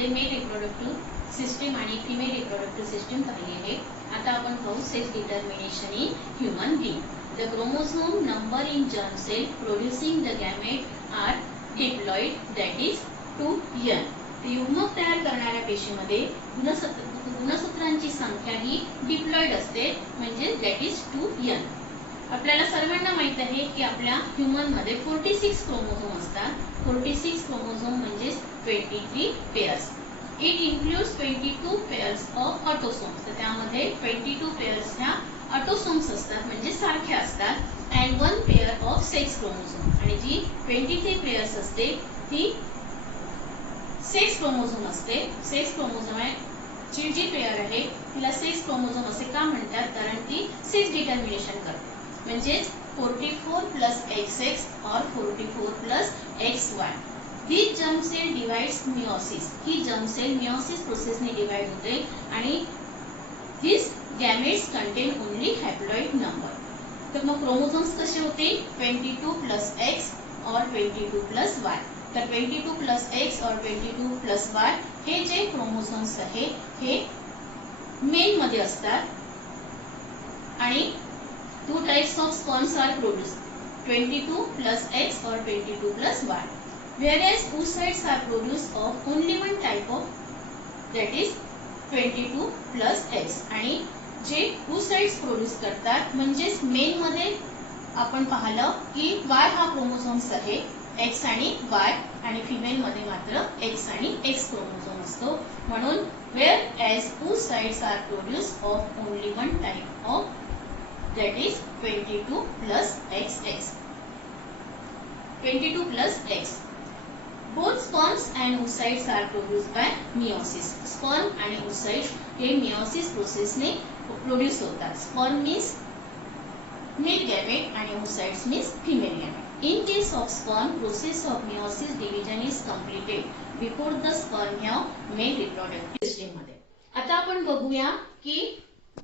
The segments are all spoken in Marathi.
मध्ये मेल रिप्रोडक्टिव्ह सिस्टीम आणि फिमेल रिप्रोडक्टिव्ह सिस्टीम पाहिली आहे. आता आपण पाहू sex determination in human being. The chromosome number in germ cell producing the gamete are diploid, that is 2n. युग्मक तयार करणाऱ्या पेशीमध्ये गुणसूत्रांची संख्या ही डिप्लॉइड असते, म्हणजे दॅट इज 2n. आपल्याला सर्वांना माहित आहे की आपल्या ह्यूमन मध्ये 46 क्रोमोझोम असतात. 46 क्रोमोझोम म्हणजे 23 pairs. It includes 22 pairs of autosomes. तर त्यामध्ये 22 पेअर्स ह्या ऑटोसोम्स असतात, म्हणजे सारख्या असतात. And 1 pair of sex chromosome. आणि जी 23 पेअर्स असते ती सेक्स क्रोमोझोम असते. सेक्स क्रोमोझोम आहे जी पेअर आहे तिला सेक्स क्रोमोझोम असे का म्हणतात, कारण ती सेक्स डिटर्मिनेशन करते. म्हणजेच 44 प्लस XX और 44 plus XY. This germ cell divides meiosis. ही जर्म सेल मियोसिस प्रोसेसने डिवाइड होते आणि this gametes contain only haploid number. तर मग क्रोमोझोम्स कसे होते, 22 प्लस X और 22 प्लस Y. तर 22 प्लस X और 22 प्लस Y हे जे क्रोमोझोम्स आहे हे मेल मध्ये असतात. आणि 2 types of sperms are produced, 22 plus X or 22 plus Y. Whereas oocytes are produced of only one type of, that is 22 plus X. आणि जे oocytes प्रोड्यूस करतात म्हणजेच मेल मध्ये आपण पाहिलं की Y हा क्रोमोझोम्स आहे, X आणि Y, आणि फिमेल मध्ये मात्र X आणि X क्रोमोझोम असतो. म्हणून whereas oocytes are produced of only one type of, that is 22 plus XX. 22 plus X. Both sperms and oocytes are produced by meiosis. Sperm आणि oocytes हे meiosis process ने प्रोड्यूस होतात. Sperm means male gamete आणि oocytes means female gamete. In case of sperm, process of meiosis division is completed before the sperm have male reproductive system मध्ये. आता आपण बघूया की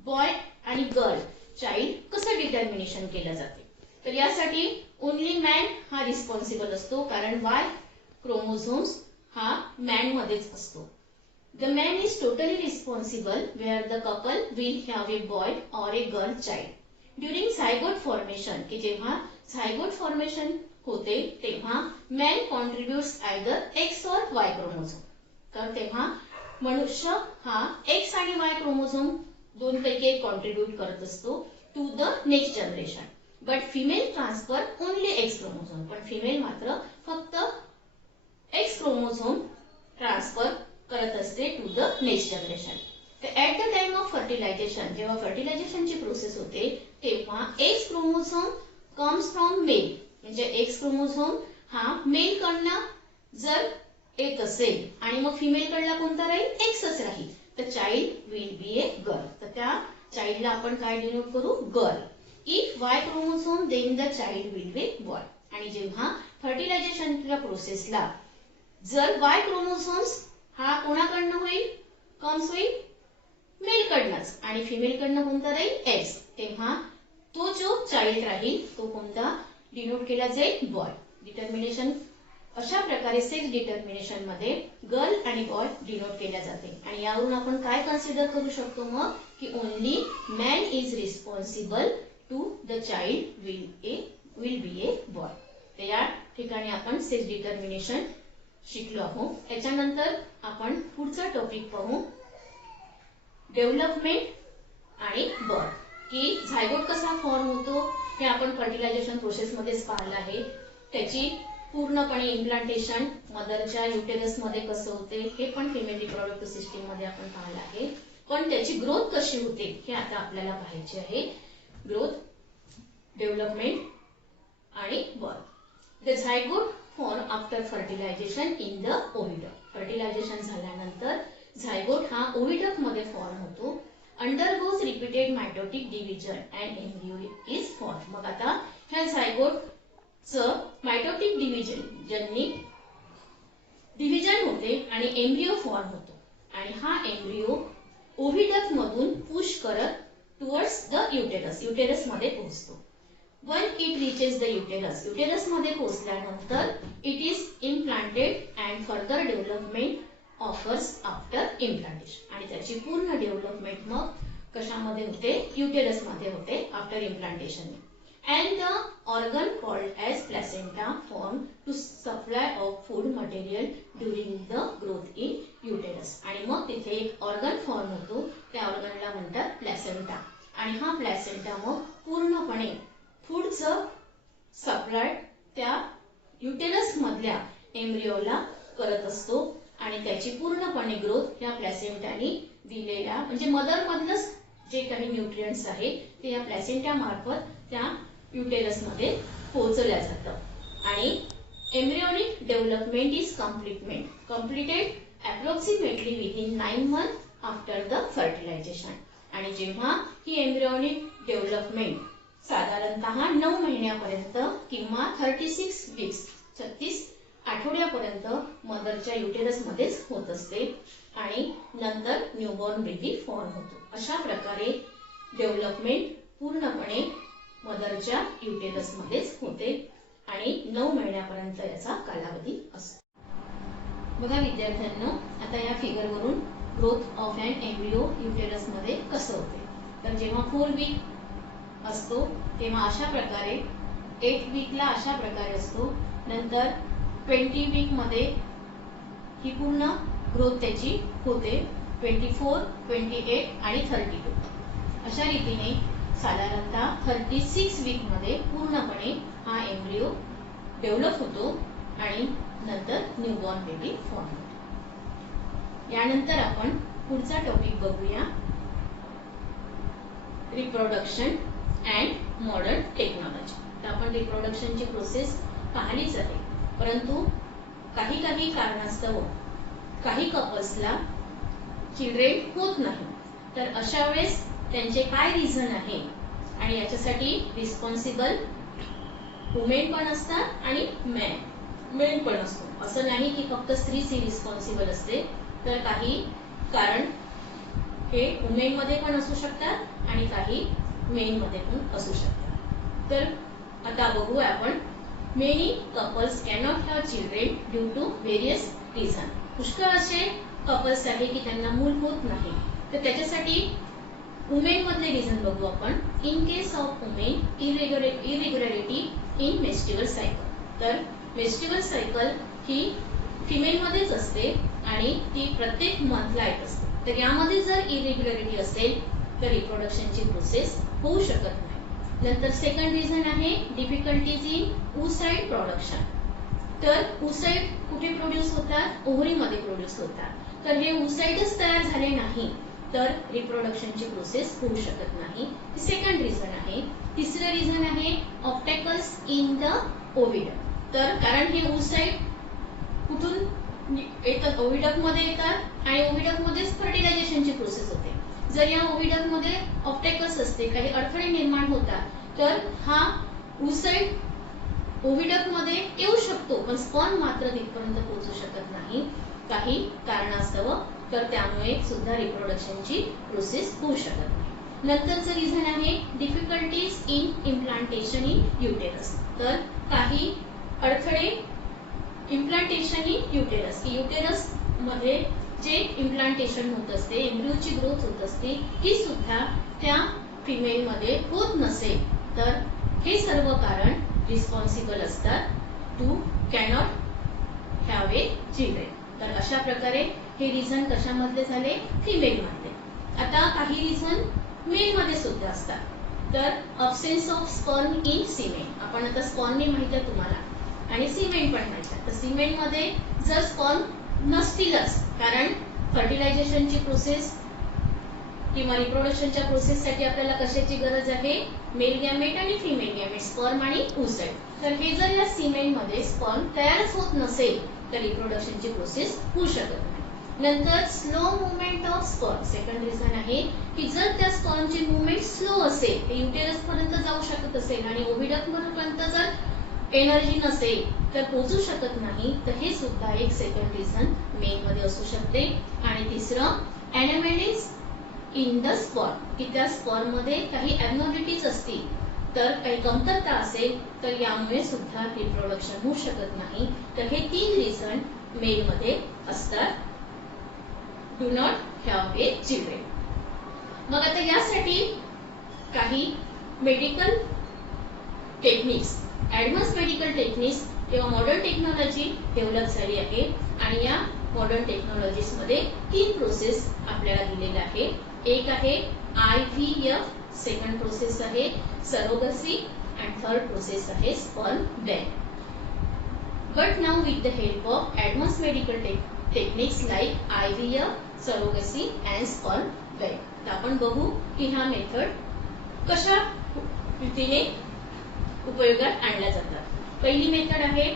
बॉय आणि गर्ल चाइल्ड कसं डिटर्मिनेशन केलं जाते. तर यासाठी ओनली मॅन हा रिस्पॉन्सिबल असतो, कारण Y क्रोमोझोम्स हा मॅन मध्येच असतो. The man is totally responsible where the couple will have a boy और a girl child. During zygote formation, की जेव्हा झायगोट फॉर्मेशन होते तेव्हा मॅन कॉन्ट्रीब्युट्स आयदर X और Y क्रोमोझोम. तर तेव्हा मनुष्य हा X आणि Y क्रोमोझोम दोन पैकी एक कॉन्ट्रीब्यूट करत असतो to the next generation. But female transfer only X chromosome. पण फिमेल मात्र फक्त X क्रोमोझोम ट्रान्सफर करत असते to the next generation. At the time of fertilisation, जेव्हा फर्टिलायझेशनची प्रोसेस होते तेव्हा X chromosome comes from male. म्हणजे X क्रोमोझोम हा मेल कडनं जर येत असेल आणि मग फिमेल कडला कोणता राहील, Xच राहील, तर child will be a girl. तर त्या चाइल्डला आपण काय डिनोट करू, girl. If Y chromosome then the child will be boy. आणि जेव्हा फर्टिलायझेशनच्या प्रोसेसला जर Y क्रोमोझोम्स हा कोणाकडनं होईल, कम्स होईल मेल कडनंच, आणि फिमेल कडनं कोणता राहील, X, तेव्हा तो जो चाइल्ड राहील तो कोणता डिनोट केला जाईल, बॉय. डिटर्मिनेशन अशा प्रकारे सेक्स डिटर्मिनेशन मध्ये गर्ल आणि बॉय डिनोट केल्या जाते. आणि यावरून आपण काय कन्सिडर करू शकतो मग, की only man is responsible to the child will be a boy. तर या ठिकाणी आपण सेक्स डिटर्मिनेशन शिकलो आहोत. त्याच्यानंतर आपण पुढचा टॉपिक पाहू, डेव्हलपमेंट आणि बर्थ. की झायगोट कसा फॉर्म होतो हे आपण फर्टिलायझेशन प्रोसेस मध्येच पाहिलं आहे. त्याची पूर्णपणे इम्प्लांटेशन मदरच्या युटेरस मध्ये कसं होते हे पण फिमेल रिप्रोडक्टिव्ह सिस्टीम मध्ये आपण पाहिलं आहे. पण त्याची ग्रोथ कशी होते हे आता आपल्याला पाहायचे आहे. ग्रोथ, डेव्हलपमेंट आणि birth. The zygote form after fertilization in the oviduct. Fertilization झाल्यानंतर झायगोट हा ओव्हिडक्ट मध्ये फॉर्म होतो. Undergoes repeated mitotic division and embryo is form. मग आता ह्या झायगोट मायटोटिक डिव्हिजन होते आणि एम्ब्रियो फॉर्म होतो. आणि हा एम्ब्रियो ओव्हिडक्ट मधून पुश करत टुवर्ड्स द युटेरस, युटेरस मध्ये पोहोचतो. When it reaches the uterus, uterus मध्ये पोहोचल्यानंतर it is implanted and further development offers after implantation आणि त्याची पूर्ण डेव्हलपमेंट मग कशामध्ये होते, युटेरस मध्ये होते after implantation. And the organ called as placenta form to supply of food material during the growth in uterus. आणि मग तिथे एक ऑर्गन फॉर्म होतो, त्या ऑर्गनला म्हणतात प्लॅसेंटा. आणि हा प्लॅसेंटा मग पूर्णपणे फूडचं सप्लाय त्या युटेरस मधल्या एम्ब्रियोला करत असतो आणि त्याची पूर्णपणे ग्रोथ या प्लॅसेंटाने दिलेल्या म्हणजे मदर मधलंच जे काही न्यूट्रिएंट्स आहे ते या प्लॅसेंटा मार्फत त्या युटेरस मध्ये पोहोचवल्या जातं. आणि embryonic development is completed approximately within 9 months after the fertilisation. आणि जेव्हा ही एम्ब्रियोनिक डेव्हलपमेंट साधारणतः 9 महिन्यापर्यंत किंवा 36 वीक्स 36 आठवड्यापर्यंत मदरच्या युटेरस मध्येच होत असते आणि नंतर न्यूबॉर्न बेबी फॉर्म होतो. अशा प्रकारे डेव्हलपमेंट पूर्णपणे मदरच्या युटेरस मध्येच होते आणि 9 महिन्यापर्यंत याचा कालावधी असतो. बघा विद्यार्थ्यांनो, आता या फिगर वरून growth of an embryo uterus मध्ये कसं होते. तर जेव्हा 4 वीक असतो तेव्हा अशा प्रकारे 8 वीकला अशा प्रकारे असतो. नंतर 20 वीक मध्ये ही पूर्ण ग्रोथ त्याची होते. 24, 28 आणि 32 अशा रीतीने साधारणतः 36 वीक मध्ये पूर्णपणे हा एम्ब्रियो डेव्हलप होतो आणि नंतर न्यूबॉर्न बेबी फॉर्म होतो. यानंतर आपण पुढचा टॉपिक बघूया, रिप्रोडक्शन अँड मॉडर्न टेक्नॉलॉजी. तर आपण रिप्रोडक्शनची प्रोसेस पाहिलीच आहे, परंतु काही कारणास्तव काही कपल्सला चिल्ड्रेन होत नाही. तर अशा वेळेस त्यांचे काय रिझन आहे आणि याच्यासाठी रिस्पॉन्सिबल वुमेन पण असतात आणि मेन पण असतो. असं नाही की फक्त स्त्रीच ही रिस्पॉन्सिबल असते. तर काही कारण हे वुमेन मध्ये पण असू शकतात आणि काही मेन मध्ये पण असू शकतात. तर आता बघू आपण, many couples cannot have children due to various reason. पुष्कळ असे कपल्स आहे की त्यांना मूल होत नाही. तर त्याच्यासाठी वुमेन मधले रिझन बघू आपण. In case of women, irregularity in menstrual cycle. तर मेन्स्ट्रुअल सायकल ही फिमेल मध्येच असते आणि ती प्रत्येक मंथला येत असते. तर यामध्ये जर इरेग्युलॅरिटी असेल तर रिप्रोडक्शनची प्रोसेस होऊ शकत नाही. नंतर सेकंड रिझन आहे डिफिकल्टीज इन oocyte प्रोडक्शन. तर oocyte कुठे प्रोड्यूस होतात, ओव्हरीमध्ये प्रोड्यूस होतात. तर हे oocyteच तयार झाले नाही तर रिप्रोडक्शनची प्रोसेस होऊ शकत नाही. सेकंड रिझन आहे. तिसरं रिझन आहे ऑब्स्टॅकल्स इन द ओव्हिडक्ट. तर कारण हे oocyte कुठून येतात, ओव्हिडक्ट मध्ये येतात आणि ओव्हिडक्ट मध्येच फर्टिलायझेशनची प्रोसेस होते. जर या ओव्हिडक्ट मध्ये ऑब्स्टॅकल्स असते, काही अडथळे निर्माण होतात, तर हा oocyte ओव्हिडक्ट मध्ये येऊ शकतो पण स्पर्म मात्र तिथपर्यंत पोहोचू शकत नाही काही कारणास्तव. तर त्यामुळे सुद्धा रिप्रोडक्शनची प्रोसेस होऊ शकत नाही. नंतरचं रिझन आहे difficulties in implantation in uterus. तर काही अडथळे इम्प्लांटेशन इन युटेरस, युटेरस मध्ये जे इम्प्लांटेशन होत असते, एम्ब्रियोची ग्रोथ होत असते, ही सुद्धा त्या फिमेल मध्ये होत नसेल तर हे सर्व कारण रिस्पॉन्सिबल असतात to cannot have a children. तर अशा प्रकारे हे रिझन कशामधले झाले, फिमेल मध्ये. आता काही रिझन मेल मध्ये सुद्धा असतात. तर अब्सेन्स ऑफ स्पर्म इन सीमेन. आपण आता स्पर्म माहिती आहे तुम्हाला आणि सीमेन पण माहिती आहे. तर सीमेन मध्ये जर स्पर्म नसतीलच, कारण फर्टिलायझेशनची प्रोसेस किंवा रिप्रोडक्शनच्या प्रोसेससाठी आपल्याला कशाची गरज आहे, मेल गॅमेट आणि फिमेल गॅमेट, स्पर्म आणि oocyte. तर हे जर या सीमेन मध्ये स्पर्म तयारच होत नसेल तर रिप्रोडक्शनची प्रोसेस होऊ शकत नाही. नंतर slow movement of sperm. Second reason आहे की जर त्या स्पर्मची मुवमेंट स्लो असेल, ते युटेरस पर्यंत जाऊ शकत असेल आणि ओव्हिडक्ट पर्यंत जर एनर्जी नसेल तर पोहोचू शकत नाही, तर हे सुद्धा एक सेकंड रिझन मेल मध्ये असू शकते. आणि तिसरं एनॅमेलिज इन द स्पर्म, की त्या स्पर्म मध्ये काही ॲबनॉर्मॅलिटीज असतील, तर काही कमतरता असेल तर यामुळे सुद्धा रिप्रोडक्शन होऊ शकत नाही. तर हे 3 रिझन मेल मध्ये असतात. Do not have a children. मग आता यासाठी काही medical techniques, advance medical techniques किंवा मॉडर्न टेक्नॉलॉजी डेव्हलप झाली आहे आणि या मॉडर्न टेक्नॉलॉजीज मध्ये 3 प्रोसेस आपल्याला दिलेल्या आहे. एक आहे IVF, सेकंड प्रोसेस आहे सरोगसी अँड थर्ड प्रोसेस आहे sperm bank. But now with the help of advance medical techniques like IVF, surrogacy and sperm bank, तर आपण बघू की ह्या मेथड कशा रीतीने उपयोगात आणल्या जातात. पहिली मेथड आहे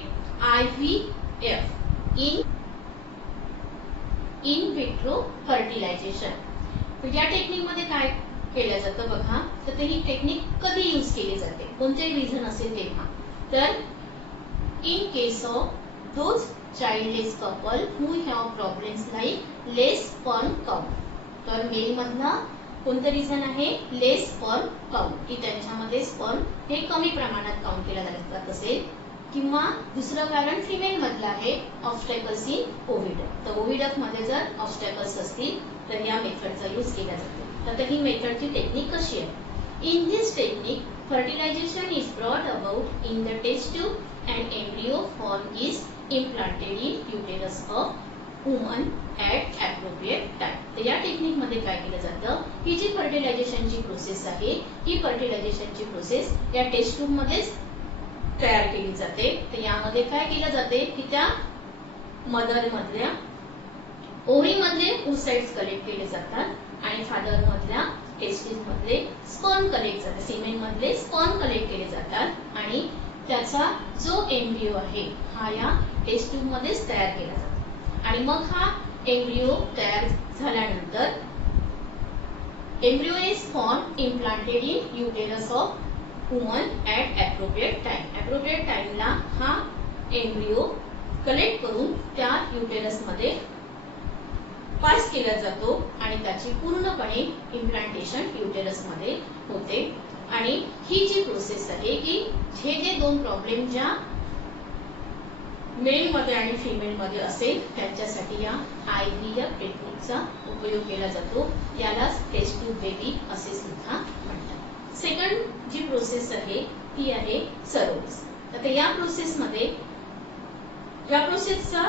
IVF, इन विट्रो फर्टिलायझेशन. तर या टेक्निक मध्ये काय केलं जातं बघा. तर ही टेक्निक कधी यूज केली जाते, कोणतेही रिझन असेल तेव्हा. तर in case of those childless couple who have problems like less sperm count. तर मेल मधला कोणतं रिझन आहे, लेस स्पर्म काउंट, की त्यांच्यामध्ये स्पर्म हे कमी प्रमाणात काउंट केला जात असेल. किंवा दुसरं कारण फिमेल मधलं आहे ऑब्स्टॅकल्स इन ओव्हिडक्ट. तर ओव्हिडक्ट मध्ये जर ऑब्स्टॅकल्स असतील तर या मेथडचा यूज केला जातो. तर ही मेथडची टेक्निक कशी आहे. In this technique fertilisation is brought about in the test tube and embryo form is implanted in uterus of woman at appropriate time. तर या टेक्निक मध्ये काय केलं जातं, ही जी फर्टिलायझेशनची प्रोसेस आहे ही फर्टिलायझेशनची प्रोसेस या टेस्ट ट्यूब मध्येच तयार केली जाते. तर यामध्ये काय केलं जाते की त्या मदर मधल्या ओव्हरी मधले ओसाइट्स कलेक्ट केले जातात आणि फादर मधल्या टेस्टिस मधले स्पर्म कलेक्ट जातात, सीमेन मधले स्पर्म कलेक्ट केले जातात आणि त्याचा जो एम्ब्रियो आहे हा या टेस्ट ट्यूब मध्येच तयार केला जातो. आणि मग हा एम्ब्रियो तयार झाल्यानंतर embryo is form implanted in uterus of woman at appropriate time. Appropriate टाइमला हा एम्ब्रियो कलेक्ट करून त्या युटेरस मध्ये पास केला जातो आणि त्याची पूर्णपणे इम्प्लांटेशन युटेरस मध्ये होते. आणि ही जी प्रोसेस आहे की जे 2 प्रॉब्लेम ज्या मेल मध्ये आणि फिमेल मध्ये असेल त्यांच्यासाठी या IVF टेक्निकचा उपयोग केला जातो. यालाच टेस्ट ट्यूब बेबी असे सुद्धा म्हणतात. सेकंड जी प्रोसेस आहे ती आहे सरोगसी. आता या प्रोसेसचा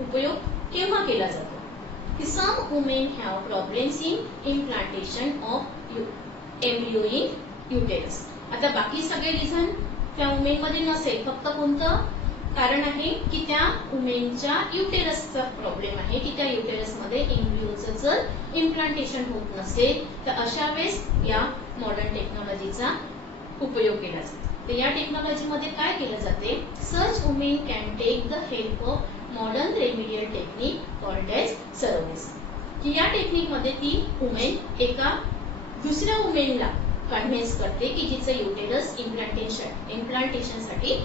उपयोग केव्हा केला जातो की some women have problems in implantation of embryo in uterus. आता बाकी सगळे रिझन त्या वुमेन मध्ये नसेल, फक्त कोणतं कारण आहे की त्या वुमेनच्या युटेरसचा प्रॉब्लेम आहे की त्या युटेरस मध्ये एम्ब्रियोचं जर इम्प्लांटेशन होत नसेल तर अशा वेळेस या मॉडर्न टेक्नॉलॉजीचा उपयोग केला जातो. तर या टेक्नॉलॉजी मध्ये काय केलं जाते, such women can take the help of modern remedial technique called as surrogacy. की या टेक्निक मध्ये ती वुमेन एका दुसऱ्या वुमेनला कन्व्हिन्स करते की जिचं युटेरस इम्प्लांटेशन साठी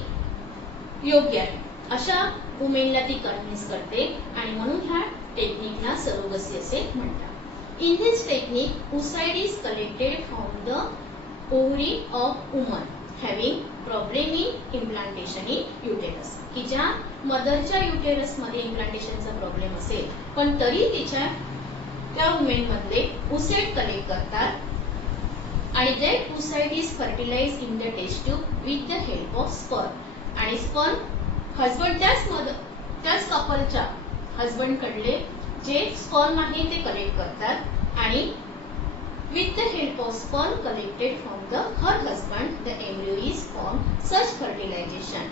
योग्य आहे. अशा वुमेनला ती कन्व्हिन्स करते आणि म्हणून ह्या टेक्निकला सरोगसी असे म्हणतात. In this technique oocyte is collected from the ovary of woman having problem in implantation in uterus. की ज्या मदरच्या युटेरस मध्ये इम्प्लांटेशनचा प्रॉब्लेम असेल पण तरी त्या वुमेन मधले oocyte कलेक्ट करतात आणि that oocyte is fertilized in the test tube with the help of sperm. आणि स्पर्म हजबंड त्याच कपलच्या हजबंड कडले जे स्पर्म आहे ते कलेक्ट करतात आणि with the help of sperm collected from her husband the embryo is formed. Such fertilization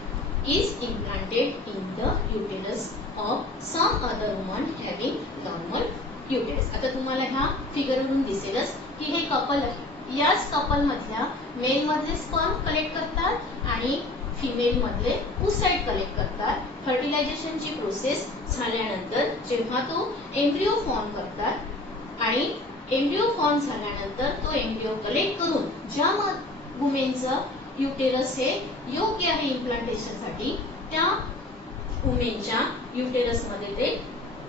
is implanted in the uterus of some other woman having normal uterus. आता तुम्हाला ह्या फिगर वरून दिसेलच की हे कपल आहे. याच कपल मधल्या मेल मधले स्पर्म कलेक्ट करतात आणि फिमेल मधले oocyte कलेक्ट करतात. फर्टिलायझेशनची प्रोसेस झाल्यानंतर जेव्हा तो एम्ब्रियो फॉर्म करतात आणि एम्ब्रियो फॉर्म झाल्यानंतर तो एम्ब्रियो कलेक्ट करून ज्या वुमेनचं युटेरस हे योग्य आहे इम्प्लांटेशनसाठी त्या वुमेनच्या युटेरस मध्ये ते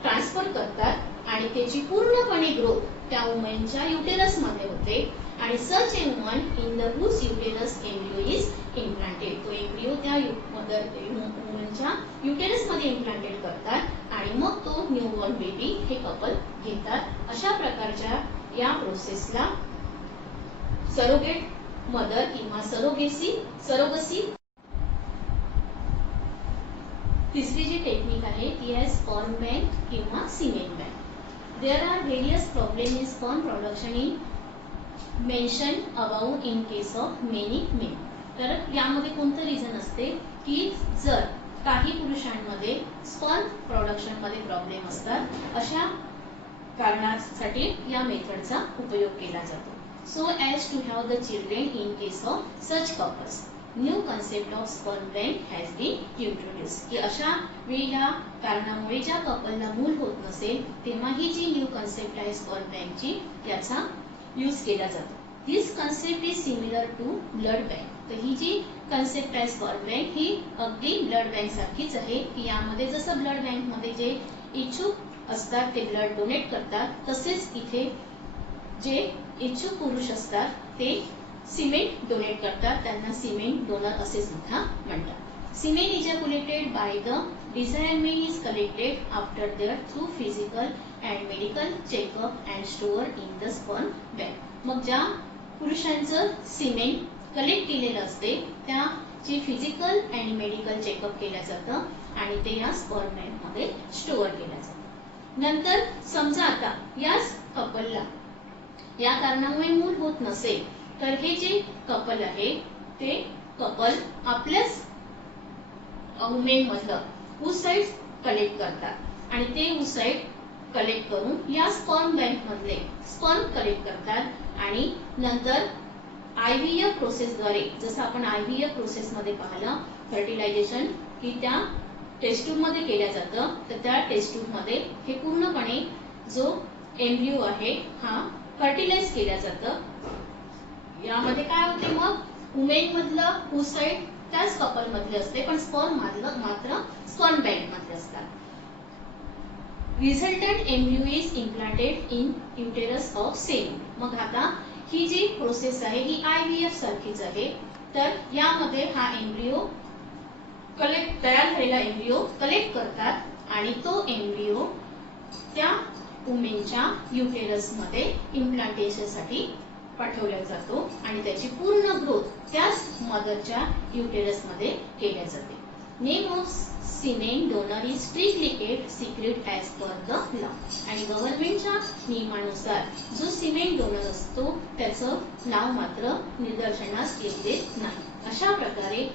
ट्रान्सफर करतात आणि त्याची पूर्णपणे ग्रोथ त्या वुमेनच्या युटेरस मध्ये होते आणि such a woman in the whose uterus embryo is implanted. तो एम्ब्रियो त्या वुमनच्या युटेरस मध्ये इम्प्लांटेड करतात आणि मग तो न्यू बॉर्न बेबी हे कपल घेतात. अशा प्रकारच्या या प्रोसेसला सरोगेट मदर किंवा सरोगसी. तिसरी जी टेक्निक आहे ती आहे स्पर्म बँक किंवा semen bank. There are various problem in sperm production in mention about in case of many men. तर यामध्ये कोणतं रिझन असते की जर काही पुरुषांमध्ये स्पर्म प्रोडक्शन मध्ये प्रॉब्लेम असतात, अशा कारणासाठी या मेथडचा उपयोग केला जातो. So as to have the children in case of such couples, new concept of sperm bank has been introduce. की अशा वेळी या कारणामुळे ज्या कपलला मूल होत नसेल तेव्हा ही जी न्यू कन्सेप्ट आहे स्पर्म बँकची याचा यूज केला जातो. This concept is similar to blood bank. तर ही जी कन्सेप्ट आहे स्पर्म बँक ही अगदी ब्लड बँक सारखीच आहे की यामध्ये जसं ब्लड बँक मध्ये जे इच्छुक असतात ते ब्लड डोनेट करतात, तसेच इथे जे इच्छुक पुरुष असतात ते सिमेंट डोनेट करतात. त्यांना सिमेंट डोनर असे सुद्धा म्हणतात. Semen ejaculated by the desired male is collected after their through physical and medical checkup and stored in the sperm bank. मग ज्या पुरुषांचं सिमेंट कलेक्ट केलेलं असते त्याची फिजिकल आणि मेडिकल चेकअप केलं जातं आणि ते या स्पर्म बँक मध्ये स्टोअर केलं जातं. नंतर समजा आता याच कपलला या कारणामुळे मूल होत नसेल तर हे जे कपल आहे ते कपल आपल्याच वुमेन मधलं oocytes कलेक्ट करतात आणि ते oocyte कलेक्ट करून या स्पर्म बँक मधले स्पर्म कलेक्ट करतात आणि नंतर IVF प्रोसेसद्वारे, जसं आपण IVF प्रोसेस मध्ये पाहिलं फर्टिलायझेशन की त्या टेस्ट ट्यूब मध्ये केलं जातं, तर त्या टेस्ट ट्यूब मध्ये हे पूर्णपणे जो एम्ब्रियो आहे हा फर्टिलाइज केला जातं. यामध्ये काय होते मग वुमेन मधलं oocyte त्याच कपल मधले असते पण स्पर्म मधलं मात्र स्पर्म बँक मध्ये असतात. Resultant embryo is implanted in uterus of same. मग आता ही जी प्रोसेस आहे ही IVF सारखीच आहे. तर यामध्ये हा एम्ब्रियो तयार झालेला एम्ब्रियो कलेक्ट करतात आणि तो एम्ब्रियो त्या वुमेनच्या युटेरस मध्ये इम्प्लांटेशन साठी पाठवला जातो आणि त्याची पूर्ण ग्रोथ त्याच मदरच्या युटेरस मध्ये केल्या जाते. Name of semen donor is strictly kept secret as per the law. आणि गव्हर्नमेंटच्या नियमानुसार जो सिमेन डोनर असतो त्याचं नाव मात्र निदर्शनास येते नाही. अशा प्रकारे